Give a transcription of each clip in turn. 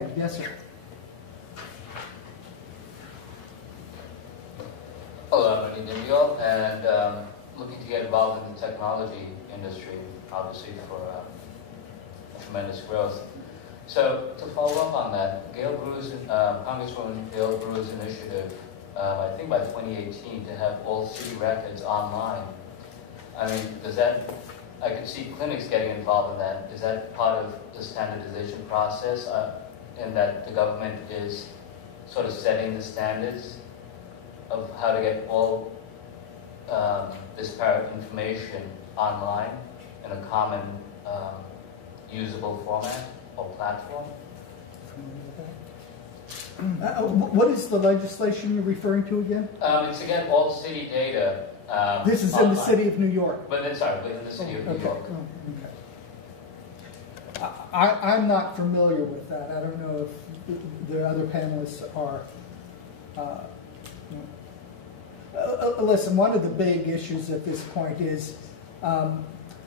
Yes, sir. Hello, I'm Neil, and looking to get involved in the technology industry, obviously for tremendous growth. So to follow up on that, Congresswoman Gail Brew's initiative, I think by 2018, to have all city records online. I mean, I could see clinics getting involved in that. Is that part of the standardization process, in that the government is sort of setting the standards of how to get all disparate information online in a common usable format or platform? What is the legislation you're referring to again? It's again all city data. This is online. in the city of New York. But then, sorry, within the city of New York. Okay. I'm not familiar with that. I don't know if the other panelists are. Listen, one of the big issues at this point is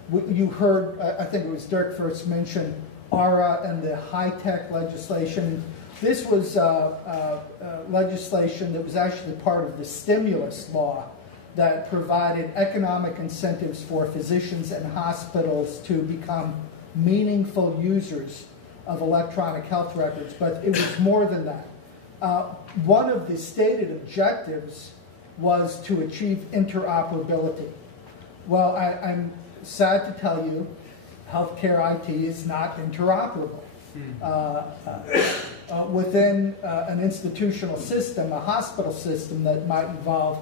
you heard, I think it was Dirk first mentioned, ARA and the high-tech legislation. This was legislation that was actually part of the stimulus law that provided economic incentives for physicians and hospitals to become meaningful users of electronic health records. But it was more than that. One of the stated objectives was to achieve interoperability. Well, I'm sad to tell you, healthcare IT is not interoperable. Within an institutional system, a hospital system that might involve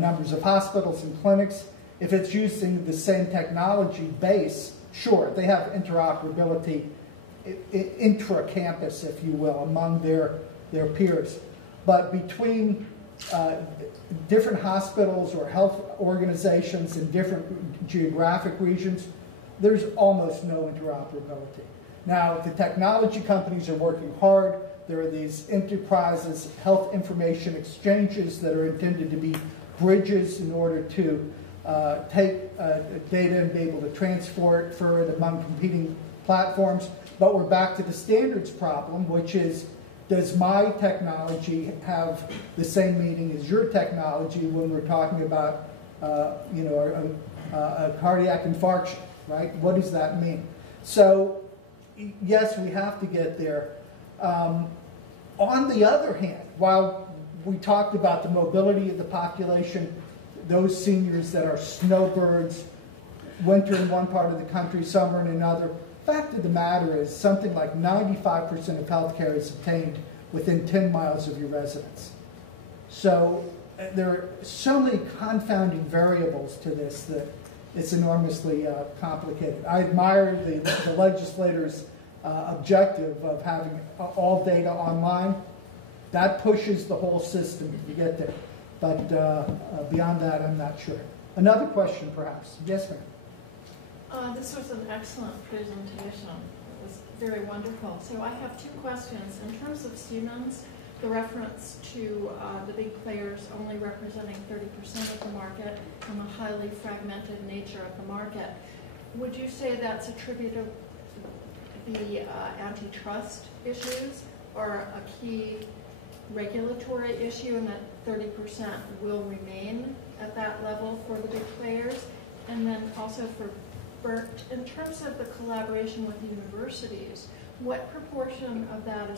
numbers of hospitals and clinics, if it's using the same technology base, sure, they have interoperability intra-campus, if you will, among their peers. But between different hospitals or health organizations in different geographic regions, there's almost no interoperability. Now, the technology companies are working hard. There are these enterprises, health information exchanges that are intended to be bridges in order to take data and be able to transfer it among competing platforms. But we're back to the standards problem, which is, does my technology have the same meaning as your technology when we're talking about a cardiac infarction, right? What does that mean? So, yes, we have to get there. On the other hand, while we talked about the mobility of the population, those seniors that are snowbirds, winter in one part of the country, summer in another, fact of the matter is something like 95% of healthcare is obtained within 10 miles of your residence. So there are so many confounding variables to this that it's enormously complicated. I admire the legislators' objective of having all data online. That pushes the whole system to get there. But beyond that, I'm not sure. Another question, perhaps. Yes, ma'am. This was an excellent presentation. It was very wonderful. So I have two questions. In terms of Siemens, the reference to the big players only representing 30% of the market and the highly fragmented nature of the market, would you say that's attributable to the antitrust issues or a key regulatory issue, and that 30% will remain at that level for the big players? And then also for Bert, in terms of the collaboration with universities, what proportion of that is